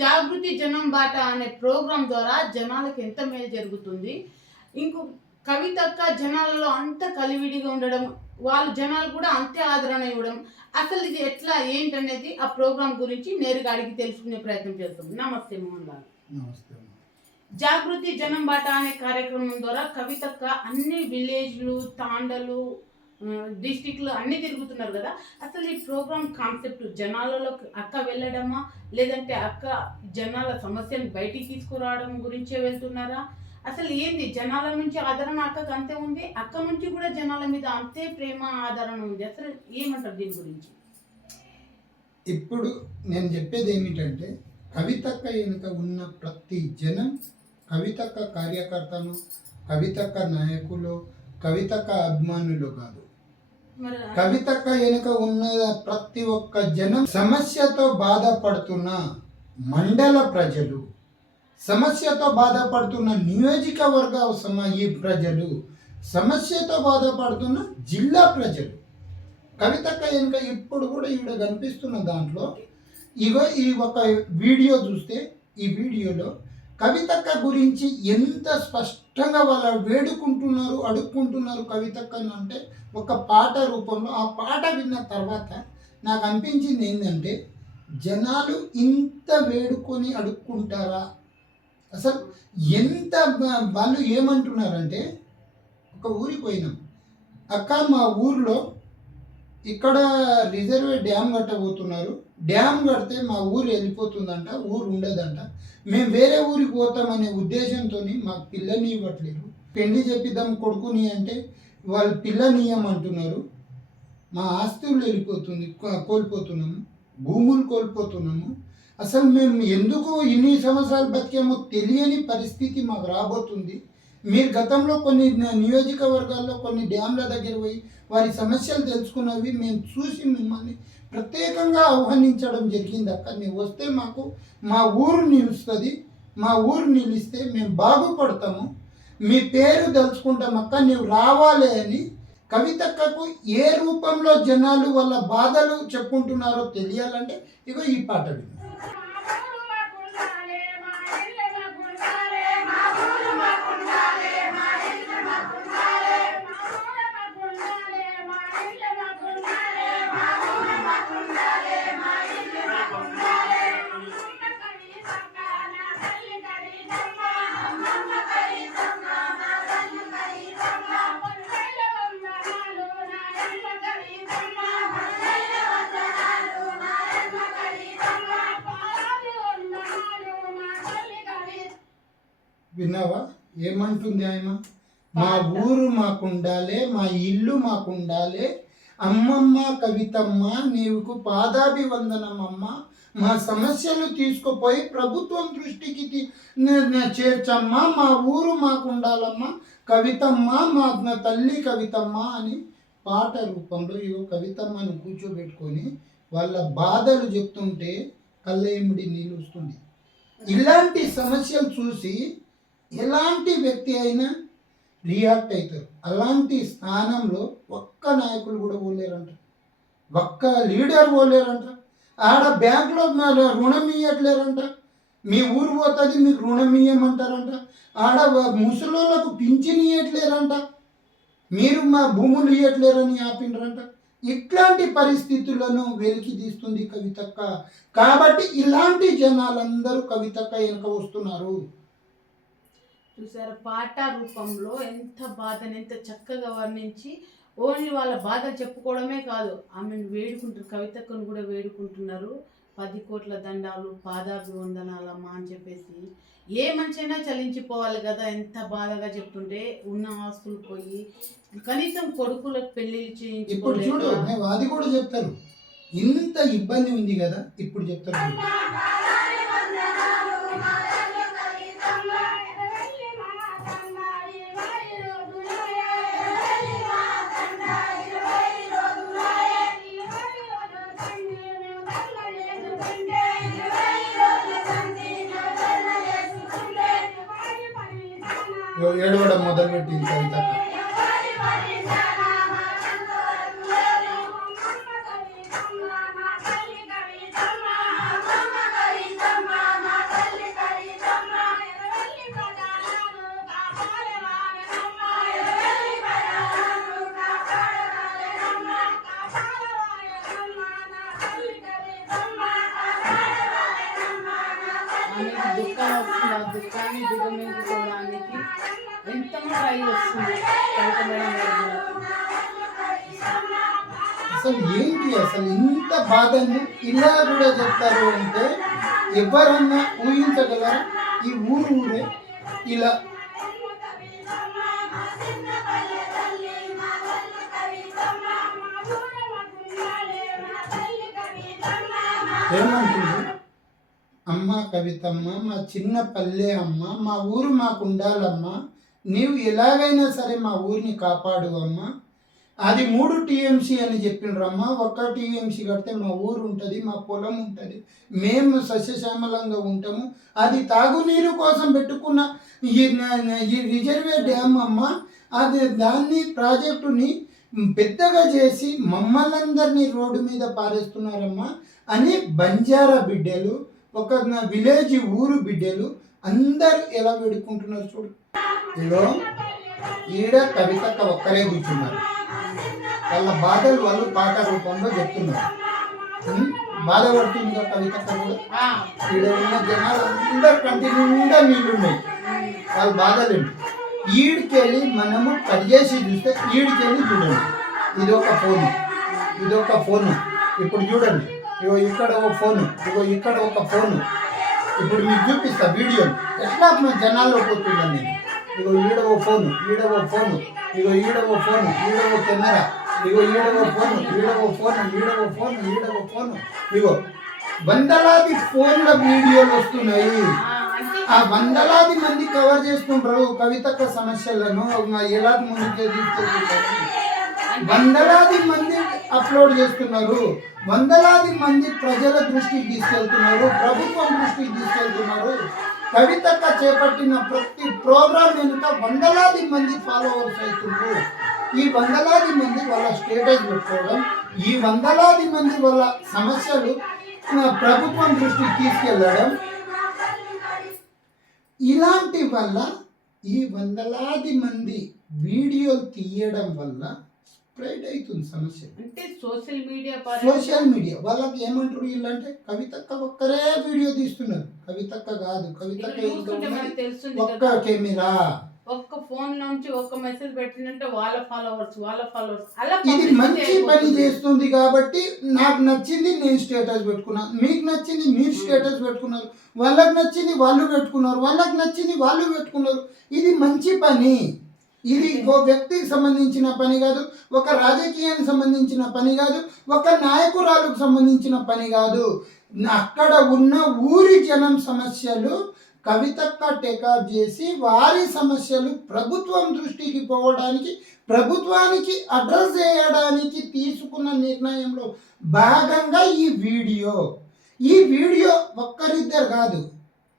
జాగృతి జనం బాట అనే ప్రోగ్రాం ద్వారా జనాలకు ఎంత మేలు జరుగుతుంది? ఇంకో కవితక్క జనాలలో అంత కలివిడిగా ఉండడం వాళ్ళు జనాలు కూడా అంతే ఆదరణ ఇవ్వడం అసలు ఇది ఎట్లా ఏంటనేది ఆ ప్రోగ్రాం గురించి నేరుగా అడిగి తెలుసుకునే ప్రయత్నం చేస్తాం నమస్తే మోహన్ లాల్ నమస్తే. జాగృతి జనం బాట అనే కార్యక్రమం ద్వారా కవితక్క అన్ని విలేజ్లు తాండలు డిస్టిక్లు అన్ని తిరుగుతున్నారు కదా. అసలు ఈ ప్రోగ్రామ్ కాన్సెప్ట్ జనాలలో అక్క వెళ్ళడమా? లేదంటే అక్క జనాల సమస్యను బయటికి తీసుకురావడం గురించే వెళ్తున్నారా? అసలు ఏంది? జనాల నుంచి ఆదరణ అక్కకు అంతే ఉంది? అక్క నుంచి కూడా జనాల మీద అంతే ప్రేమ ఆదరణ ఉంది. అసలు ఏమంటారు దీని గురించి? ఇప్పుడు నేను చెప్పేది ఏమిటంటే కవితక్క వెనుక ఉన్న ప్రతి జనం కవితక్క కార్యకర్తలు కవితక్క నాయకులు కవితక్క అభిమానులు కాదు. కవితక్క వెనుక ఉన్న ప్రతి ఒక్క జనం సమస్యతో బాధపడుతున్న మండల ప్రజలు సమస్యతో బాధపడుతున్న నియోజకవర్గ సమ ఈ ప్రజలు సమస్యతో బాధపడుతున్న జిల్లా ప్రజలు. కవితక్క వెనుక ఇప్పుడు కూడా ఈవిడ కనిపిస్తున్న దాంట్లో ఇగో ఈ ఒక వీడియో చూస్తే ఈ వీడియోలో కవితక్క గురించి ఎంత స్పష్టంగా వాళ్ళు వేడుకుంటున్నారు అడుక్కుంటున్నారు కవితక్కను అంటే ఒక పాట రూపంలో ఆ పాట విన్న తర్వాత నాకు అనిపించింది ఏంటంటే జనాలు ఇంత వేడుకొని అడుక్కుంటారా? అసలు ఎంత వాళ్ళు ఏమంటున్నారంటే ఒక ఊరికి పోయినాం. అక్క మా ఊర్లో ఇక్కడ రిజర్వే డ్యామ్ కట్టబోతున్నారు. డ్యామ్ కడితే మా ఊరు వెళ్ళిపోతుందంట ఊరు ఉండదంట. మేము వేరే ఊరికి పోతామనే ఉద్దేశంతో మాకు పిల్లని ఇవ్వట్లేరు పెళ్ళి చెప్పిద్దాం కొడుకుని అంటే వాళ్ళు పిల్లనియం అంటున్నారు మా ఆస్తులు వెళ్ళిపోతుంది కోల్పోతున్నాము. భూములు కోల్పోతున్నాము. అసలు మేము ఎందుకు ఇన్ని సంవత్సరాలు బతికామో తెలియని పరిస్థితి మాకు రాబోతుంది. మీరు గతంలో కొన్ని నియోజకవర్గాల్లో కొన్ని డ్యామ్ల దగ్గర పోయి వారి సమస్యలు తెలుసుకున్నవి మేము చూసి మిమ్మల్ని ప్రత్యేకంగా ఆహ్వానించడం జరిగింది అక్క. మీరు వస్తే మాకు మా ఊరు నిలుస్తుంది మా ఊరు నిలిస్తే మేము బాగుపడతాము. మీ పేరు తెలుసుకుంటాం అక్క నీవు రావాలి అని కవితక్కకు ఏ రూపంలో జనాలు వాళ్ళ బాధలు చెప్పుకుంటున్నారో తెలియాలంటే ఇగో ఈ పాట విను. విన్నావా? ఏమంటుంది ఆయన? మా ఊరు మాకుండాలే మా ఇల్లు మాకుండాలే అమ్మమ్మ కవితమ్మ నీవుకు పాదాభివందనమమ్మ మా సమస్యలు తీసుకుపోయి ప్రభుత్వం దృష్టికి చేర్చమ్మా మా ఊరు మాకుండాలమ్మ కవితమ్మ మా నా తల్లి కవితమ్మ అని పాట రూపంలో ఇగో కవితమ్మను కూర్చోబెట్టుకొని వాళ్ళ బాధలు చెప్తుంటే కళ్ళేమిడి నీళ్ళు వస్తుంది. ఇలాంటి సమస్యలు చూసి ఎలాంటి వ్యక్తి అయినా రియాక్ట్ అవుతారు. అలాంటి స్థానంలో ఒక్క నాయకులు కూడా పోలేరంట. ఒక్క లీడర్ పోలేరంట. ఆడ బ్యాంకులో రుణం ఇవ్వట్లేరంట మీ ఊరు పోతుంది మీకు రుణం ఇయ్యమంటారంట. ఆడ ముసలోళ్ళకు పింఛన్ ఇవ్వట్లేరంట మీరు మా భూములు ఇవ్వట్లేరని ఆపిండ్రంట. ఇట్లాంటి పరిస్థితులను వెలికి తీస్తుంది కవితక్క. కాబట్టి ఇలాంటి జనాలందరూ కవితక్క వెనుక వస్తున్నారు. చూసారు? పాట రూపంలో ఎంత బాధని ఎంత చక్కగా వర్ణించి ఓన్లీ వాళ్ళ బాధ చెప్పుకోవడమే కాదు ఆమెను వేడుకుంటారు కవితక్కను కూడా వేడుకుంటున్నారు. పది కోట్ల దండాలు పాదాభివందనాలమ్మా అని చెప్పేసి. ఏ మనిషైనా చలించిపోవాలి కదా ఎంత బాధగా చెప్తుంటే ఉన్న ఆస్తులు పోయి కనీసం కొడుకులకు పెళ్ళిళ్ళు మేము అది కూడా చెప్తారు. ఇంత ఇబ్బంది ఉంది కదా ఇప్పుడు చెప్తారు. మొదలుపెట్టింది కవితక్క అసలు ఏంటి అసలు ఇంత బాధను ఇలా కూడా చెప్తారు అంటే ఎవరన్నా ఊహించగలరా? ఈ ఊరు ఊరే ఇలా ఏమంటుంది? అమ్మ కవితమ్మ మా చిన్న పల్లె అమ్మ మా ఊరు మాకు ఉండాలమ్మా నీవు ఎలాగైనా సరే మా ఊరిని కాపాడు అమ్మా. అది మూడు టీఎంసీ అని చెప్పిండ్రమ్మా. ఒక్క టీఎంసీ కడితే మా ఊరు ఉంటుంది మా పొలం ఉంటుంది. మేము సస్యశ్యామలంగా ఉంటాము. అది తాగునీరు కోసం పెట్టుకున్న ఈ రిజర్వే డ్యామ్ అమ్మ. అది దాన్ని ప్రాజెక్టుని పెద్దగా చేసి మమ్మల్ందరినీ రోడ్డు మీద పారేస్తున్నారమ్మా అని బంజారా బిడ్డలు ఒక నా విలేజ్ ఊరు బిడ్డలు అందరు ఎలా వేడుకుంటున్నారు చూడు. ఈడ కవితక్క ఒక్కరే కూర్చున్నారు. వాళ్ళ బాధలు వాళ్ళు పాట రూపంలో చెప్తున్నారు. ఉం? బాధపడుతుందిగా కవితక్క కూడా ఆ, ఈడ ఉన్న జనాలు అందరు కంటి నిండా నీళ్ళున్నాయి. వాళ్ళ బాధలేంటి ఈడికెళ్ళి మనము కట్ చేసి చూస్తే ఈడికెళ్ళి చూడండి. ఇది ఒక ఫోన్. ఇది ఒక ఫోన్. ఇప్పుడు చూడండి. ఇగో ఇక్కడ ఒక ఫోన్. ఇగో ఇక్కడ ఒక ఫోన్. ఇప్పుడు మీకు చూపిస్తా వీడియో. ఎట్లా మన జనాల్లో పోతున్నాను నేను ఇగో ఈడ ఓ ఫోన్. ఈడ ఓ ఫోన్. ఇగో ఈడ ఓ ఫోన్. ఈడ ఓ కెమెరా. ఇగో ఈడగో ఫోన్ ఈడ ఫోన్ ఈడగో ఫోన్ ఈడ ఫోన్. ఇగో వందలాది ఫోన్ల వీడియోలు వస్తున్నాయి. ఆ, వందలాది మంది కవర్ చేసుకుంటారు కవితక్క సమస్యలను. ఎలా ముందుకే తీసుకెళ్తుంటారు వందలాది మంది అప్లోడ్ చేస్తున్నారు. వందలాది మంది ప్రజల దృష్టికి తీసుకెళ్తున్నారు. ప్రభుత్వం దృష్టికి తీసుకెళ్తున్నారు. కవితక్క చేపట్టిన ప్రతి ప్రోగ్రాం వెనుక వందలాది మంది ఫాలోవర్స్ అవుతున్నారు. ఈ వందలాది మంది వాళ్ళ స్టేటస్ పెట్టుకోవడం ఈ వందలాది మంది వాళ్ళ సమస్యలు ప్రభుత్వం దృష్టికి తీసుకెళ్ళడం ఇలాంటి వల్ల ఈ వందలాది మంది వీడియోలు తీయడం వల్ల స్ప్రెడ్ అవుతుంది సమస్య. అంటే సోషల్ మీడియా సోషల్ మీడియా వాళ్ళకి ఏమంటారు వీళ్ళంటే కవితక్క ఒక్కరే వీడియో తీస్తున్నారు. కవితక్క కాదు కవితక్క ఒక్క కెమెరా. ఒక్క ఫోన్ నుంచి ఒక్క మెసేజ్ పెట్టినంటే వాళ్ళ ఫాలోవర్స్ వాళ్ళ ఫాలోవర్స్ అలా ఇది మంచి పని. చేస్తుంది కాబట్టి నాకు నచ్చింది నేను స్టేటస్ పెట్టుకున్నా. మీకు నచ్చింది మీరు స్టేటస్ పెట్టుకున్నారు. వాళ్ళకి నచ్చింది వాళ్ళు పెట్టుకున్నారు. వాళ్ళకి నచ్చింది వాళ్ళు పెట్టుకున్నారు. ఇది మంచి పని. ఇది ఒక వ్యక్తికి సంబంధించిన పని కాదు ఒక రాజకీయానికి సంబంధించిన పని కాదు ఒక నాయకురాలకు సంబంధించిన పని కాదు. అక్కడ ఉన్న ఊరి జనం సమస్యలు కవితక్క టేకప్ చేసి వారి సమస్యలు ప్రభుత్వం దృష్టికి పోవడానికి ప్రభుత్వానికి అడ్రస్ చేయడానికి తీసుకున్న నిర్ణయంలో భాగంగా ఈ వీడియో ఈ వీడియో ఒక్కరిద్దరు కాదు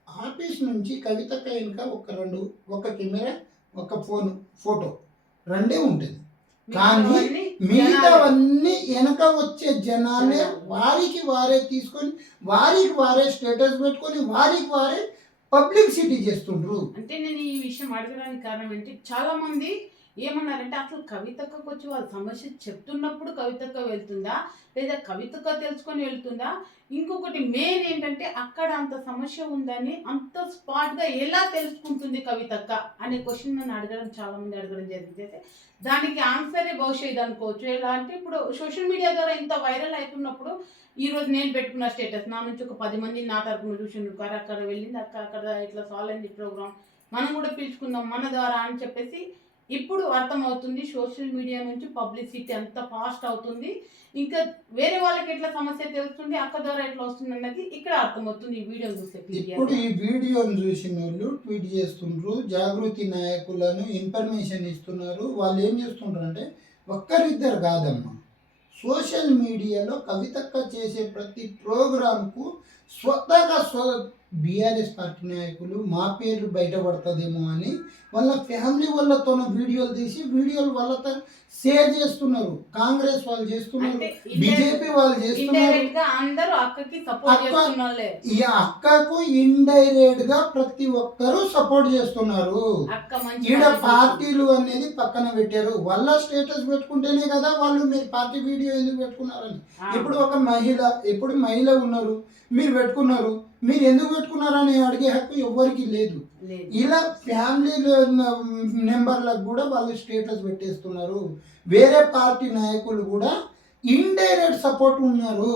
ఆఫీస్ నుంచి కవితక్క వెనుక ఒక రెండు ఒక కెమెరా ఒక ఫోన్ ఫోటో రెండే ఉంటుంది కానీ. మిగతావన్నీ వెనక వచ్చే జనాలే వారికి వారే తీసుకొని వారికి వారే స్టేటస్ పెట్టుకొని వారికి వారే పబ్లిసిటీ చేస్తుండ్రు. అంటే నేను ఈ విషయం అడగడానికి కారణం ఏంటి? చాలా మంది ఏమన్నారంటే అసలు కవితకు వచ్చి వాళ్ళ సమస్య చెప్తున్నప్పుడు కవితక్క వెళ్తుందా? లేదా కవితక్క తెలుసుకొని వెళ్తుందా? ఇంకొకటి మెయిన్ ఏంటంటే అక్కడ అంత సమస్య ఉందని అంత స్పాట్గా ఎలా తెలుసుకుంటుంది కవితక్క? అనే క్వశ్చన్ నన్ను అడగడం చాలా మంది అడగడం జరిగింది. దానికి ఆన్సరే బహుశా ఇది అనుకోవచ్చు. ఎలా అంటే ఇప్పుడు సోషల్ మీడియా ద్వారా ఇంత వైరల్ అవుతున్నప్పుడు ఈరోజు నేను పెట్టుకున్న స్టేటస్ నా నుంచి ఒక పది మంది నా తరపున చూసిండు కారు అక్కడ వెళ్ళింది అక్క అక్కడ ఇట్లా సాల్వ్ అయింది ప్రోగ్రామ్ మనం కూడా పిలుచుకుందాం మన ద్వారా అని చెప్పేసి ఇప్పుడు అర్థమవుతుంది సోషల్ మీడియా నుంచి పబ్లిసిటీ ఎంత ఫాస్ట్ అవుతుంది. ఇంకా వేరే వాళ్ళకి ఎట్లా సమస్య తెలుస్తుంది అక్క ద్వారా ఎట్లా వస్తుంది అన్నది ఇక్కడ అర్థమవుతుంది ఈ వీడియో చూస్తే ఇప్పుడు ఈ వీడియోను చూసిన వాళ్ళు ట్వీట్ చేస్తుండ్రు జాగృతి నాయకులను ఇన్ఫర్మేషన్ ఇస్తున్నారు. వాళ్ళు ఏం చేస్తుంటారు అంటే ఒక్కరిద్దరు కాదమ్మా. సోషల్ మీడియాలో కవితక్క చేసే ప్రతి ప్రోగ్రాంకు స్వతహాగా స్వ బీఆర్ఎస్ పార్టీ నాయకులు మా పేర్లు బయటపడుతుందేమో అని వాళ్ళ ఫ్యామిలీ వాళ్ళతో వీడియోలు తీసి వీడియోలు వాళ్ళతో షేర్ చేస్తున్నారు. కాంగ్రెస్ వాళ్ళు చేస్తున్నారు. బీజేపీ వాళ్ళు చేస్తున్నారు. ఈ అక్కకు ఇండైరెక్ట్గా ప్రతి ఒక్కరూ సపోర్ట్ చేస్తున్నారు. ఈడ. పార్టీలు అనేది పక్కన పెట్టారు. వాళ్ళ స్టేటస్ పెట్టుకుంటేనే కదా వాళ్ళు మీరు పార్టీ వీడియో ఎందుకు పెట్టుకున్నారని. ఇప్పుడు ఒక మహిళ ఇప్పుడు మహిళ ఉన్నారు. మీరు పెట్టుకున్నారు. మీరు ఎందుకు పెట్టుకున్నారని అడిగే హక్కు ఎవ్వరికి లేదు. ఇలా ఫ్యామిలీ నెంబర్లకు కూడా వాళ్ళు స్టేటస్ పెట్టేస్తున్నారు. వేరే పార్టీ నాయకులు కూడా ఇండైరెక్ట్ సపోర్ట్ ఉన్నారు.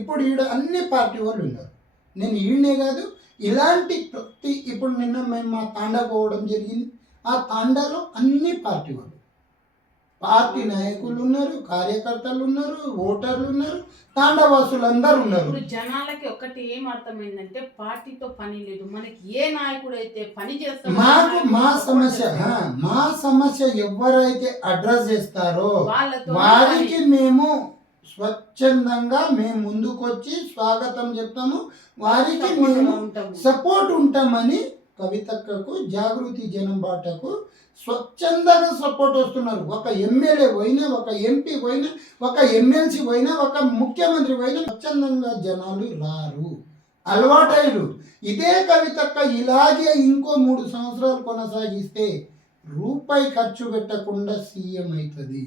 ఇప్పుడు ఈడ అన్ని పార్టీ వాళ్ళు ఉన్నారు. నేను ఈడనే కాదు ఇలాంటి ప్రతి ఇప్పుడు నిన్న మేము మా తాండా పోవడం జరిగింది. ఆ తాండాలో అన్ని పార్టీ వాళ్ళు. పార్టీ నాయకులు ఉన్నారు కార్యకర్తలు ఉన్నారు ఓటర్లు ఉన్నారు తాండవాసులు అందరు ఉన్నారు ఇప్పుడు జనాలకి ఒకటి ఏం అర్థమైందంటే పార్టీతో పని లేదు. మనకి ఏ నాయకుడు అయితే పని చేస్తాడో ఆ మాకు మా సమస్య మా సమస్య ఎవరైతే అడ్రస్ చేస్తారో వారికి మేము స్వచ్ఛందంగా మేము ముందుకొచ్చి స్వాగతం చెప్తాము. వారికి మేము. సపోర్ట్ ఉంటామని కవితక్కకు జాగృతి జనం బాటకు స్వచ్ఛందంగా సపోర్ట్ వస్తున్నారు ఒక ఎమ్మెల్యే పోయినా ఒక ఎంపీ పోయినా ఒక ఎమ్మెల్సీ పోయినా ఒక ముఖ్యమంత్రి పోయినా స్వచ్ఛందంగా జనాలు రారు. అలవాటైరు. ఇదే కవితక్క ఇలాగే ఇంకో మూడు సంవత్సరాలు కొనసాగిస్తే రూపాయి ఖర్చు పెట్టకుండా సీఎం అవుతుంది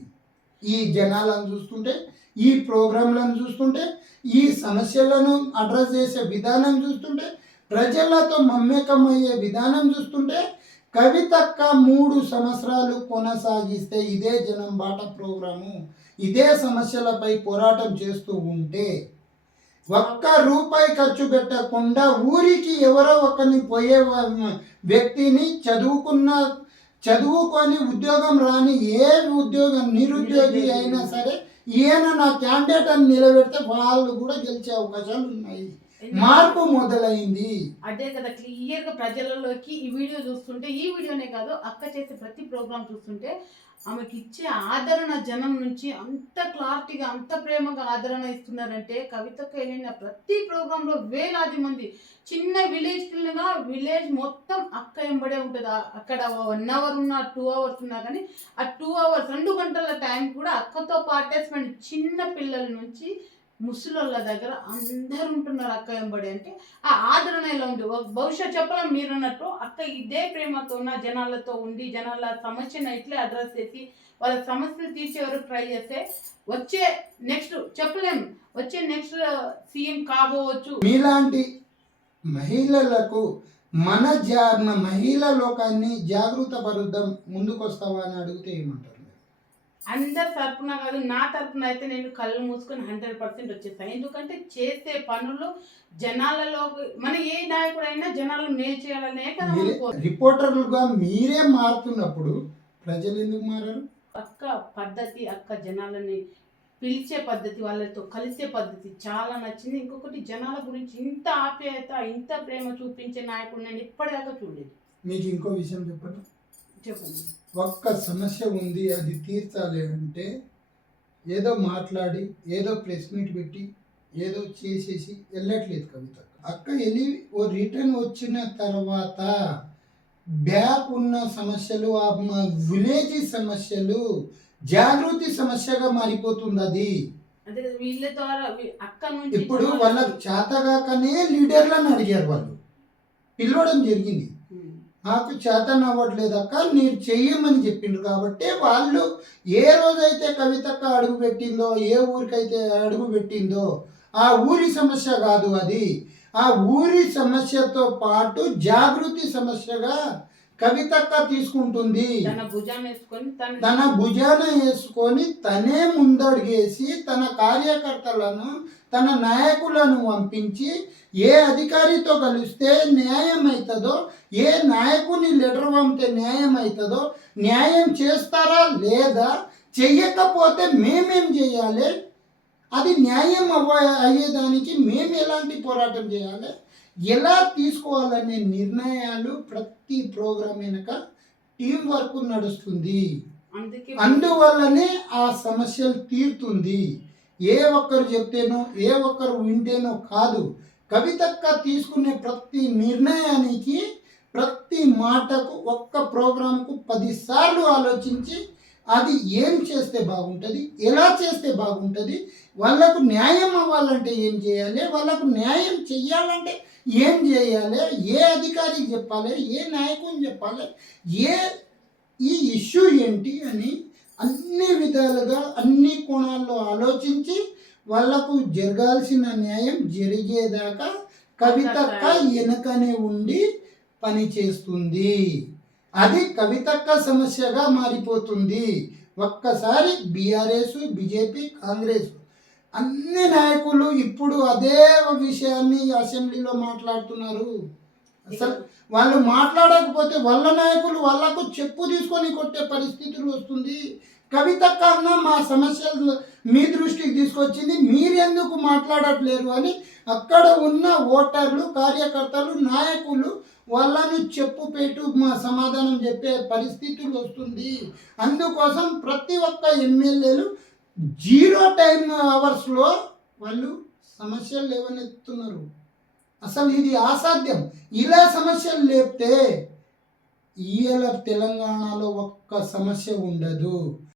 ఈ జనాలను చూస్తుంటే ఈ ప్రోగ్రాంలను చూస్తుంటే ఈ సమస్యలను అడ్రస్ చేసే విధానం చూస్తుంటే ప్రజలతో మమ్మకమయ్యే విధానం చూస్తుంటే కవితక్క మూడు సంవత్సరాలు కొనసాగిస్తే ఇదే జనం బాట ప్రోగ్రాము. ఇదే సమస్యలపై పోరాటం చేస్తూ ఉంటే ఒక్క రూపాయి ఖర్చు పెట్టకుండా ఊరికి ఎవరో ఒకరిని పోయే వ్యక్తిని చదువుకున్న చదువుకొని ఉద్యోగం రాని ఏ ఉద్యోగం నిరుద్యోగి అయినా సరే ఈయన నా క్యాండిడేట్ అని నిలబెడితే వాళ్ళు కూడా గెలిచే అవకాశాలు ఉన్నాయి. మార్పు మొదలైంది. అదే కదా క్లియర్గా ప్రజలలోకి ఈ వీడియో చూస్తుంటే ఈ వీడియోనే కాదు అక్క చేసే ప్రతి ప్రోగ్రామ్ చూస్తుంటే ఆమెకి ఇచ్చే ఆదరణ జనం నుంచి అంత క్లారిటీగా అంత ప్రేమగా ఆదరణ ఇస్తున్నారంటే కవితకు వెళ్ళిన ప్రతి ప్రోగ్రామ్లో వేలాది మంది చిన్న విలేజ్ పిల్లగా విలేజ్ మొత్తం అక్క ఎంబడే ఉంటుంది. అక్కడ వన్ అవర్ ఉన్నా టూ అవర్స్ ఉన్నా కానీ ఆ టూ అవర్స్ రెండు గంటల టైం కూడా అక్కతో పాటే స్పెండ్ చిన్న పిల్లల నుంచి ముసలోళ్ళ దగ్గర అందరు ఉంటున్నారు అక్క వెంబడి అంటే ఆ ఆదరణ ఇలా ఉంది బహుశా చెప్పలేం మీరు అన్నట్టు అక్క ఇదే ప్రేమతో ఉన్న జనాలతో ఉండి జనాల సమస్యను ఇట్లే అడ్రస్ చేసి వాళ్ళ సమస్యలు తీర్చే వరకు ట్రై చేస్తే వచ్చే నెక్స్ట్ చెప్పలేం. వచ్చే నెక్స్ట్ సీఎం కాబోవచ్చు. మీలాంటి మహిళలకు మన జా మహిళా లోకాన్ని జాగృత పరుద్దాం ముందుకొస్తావా అని అడిగితే ఏమంటారు? అందరి తరపున కాదు నా తరపున అయితే నేను కళ్ళు మూసుకొని హండ్రెడ్ పర్సెంట్ వచ్చేస్తాను. ఎందుకంటే చేసే పనులు జనాలలో మన ఏ నాయకుడైనా జనాలు మేలు చేయాలనే కదా రిపోర్టర్లుగా మీరే మారుతున్నప్పుడు ప్రజలు ఎందుకు మారారు? అక్క పద్ధతి అక్క జనాలని పిలిచే పద్ధతి వాళ్ళతో కలిసే పద్ధతి చాలా నచ్చింది. ఇంకొకటి జనాల గురించి ఇంత ఆప్యాయత ఇంత ప్రేమ చూపించే నాయకుడు నేను ఇప్పటిదాకా చూడలేదు. మీకు ఇంకో విషయం చెప్పండి. చెప్పండి. ఒక్క సమస్య ఉంది అది తీర్చాలి అంటే ఏదో మాట్లాడి ఏదో ప్రెస్ మీట్ పెట్టి ఏదో చేసేసి వెళ్ళట్లేదు కవిత. అక్క వెళ్ళి ఓ రిటర్న్ వచ్చిన తర్వాత బ్యాక్ ఉన్న సమస్యలు ఆ విలేజ్ సమస్యలు జాగృతి సమస్యగా మారిపోతుంది అది. వీళ్ళ ఇప్పుడు వాళ్ళకి చేతగాకనే లీడర్లను అడిగారు వాళ్ళు. పిలవడం జరిగింది. నాకు చేతన అవ్వట్లేదు అక్క మీరు చెయ్యమని చెప్పిండ్రు కాబట్టి వాళ్ళు ఏ రోజైతే కవితక్క అడుగు పెట్టిందో ఏ ఊరికైతే అడుగు పెట్టిందో ఆ ఊరి సమస్య కాదు అది. ఆ ఊరి సమస్యతో పాటు జాగృతి సమస్యగా కవితక్క తీసుకుంటుంది. తన భుజాన వేసుకొని తనే ముందడుగేసి తన కార్యకర్తలను తన నాయకులను పంపించి ఏ అధికారితో కలిస్తే న్యాయం అవుతుందో ఏ నాయకుని లెటర్ పంపితే న్యాయం అవుతుందో న్యాయం చేస్తారా లేదా చెయ్యకపోతే మేమేం చేయాలి? అది న్యాయం అవ్వ అయ్యేదానికి మేము ఎలాంటి పోరాటం చేయాలి? ఎలా తీసుకోవాలనే నిర్ణయాలు ప్రతి ప్రోగ్రాం వెనుక టీం వర్క్ నడుస్తుంది. అందువల్లనే ఆ సమస్యలు తీరుతుంది. ఏ ఒక్కరు చెప్తేనో ఏ ఒక్కరు వింటేనో కాదు. కవితక్క తీసుకునే ప్రతి నిర్ణయానికి ప్రతి మాటకు ఒక్క ప్రోగ్రాంకు పదిసార్లు ఆలోచించి అది ఏం చేస్తే బాగుంటుంది ఎలా చేస్తే బాగుంటుంది వాళ్ళకు న్యాయం అవ్వాలంటే ఏం చేయాలి వాళ్ళకు న్యాయం చెయ్యాలంటే ఏం చేయాలి ఏ అధికారికి చెప్పాలి ఏ నాయకుని చెప్పాలి ఏ ఈ ఇష్యూ ఏంటి అని అన్ని విధాలుగా అన్ని కోణాల్లో ఆలోచించి వాళ్ళకు జరగాల్సిన న్యాయం జరిగేదాకా కవితక్క వెనకనే ఉండి పని చేస్తుంది. అది కవితక్క సమస్యగా మారిపోతుంది. ఒక్కసారి బీఆర్ఎస్ బీజేపీ కాంగ్రెస్ అన్ని నాయకులు ఇప్పుడు అదే విషయాన్ని అసెంబ్లీలో మాట్లాడుతున్నారు. అసలు వాళ్ళు మాట్లాడకపోతే వాళ్ళ నాయకులు వాళ్ళకు చెప్పు తీసుకొని కొట్టే పరిస్థితులు వస్తుంది. కవిత కన్నా మా సమస్యలు మీ దృష్టికి తీసుకొచ్చింది మీరెందుకు మాట్లాడట్లేరు అని అక్కడ ఉన్న ఓటర్లు కార్యకర్తలు నాయకులు వాళ్ళని చెప్పు పెట్టు మా సమాధానం చెప్పే పరిస్థితులు వస్తుంది. అందుకోసం ప్రతి ఒక్క ఎమ్మెల్యేలు జీరో టైం అవర్స్లో వాళ్ళు సమస్యలు లేవనెత్తున్నారు అసలు ఇది అసాధ్యం. ఇలా సమస్యలు లేపితే ఇవాళ తెలంగాణలో ఒక్క సమస్య ఉండదు.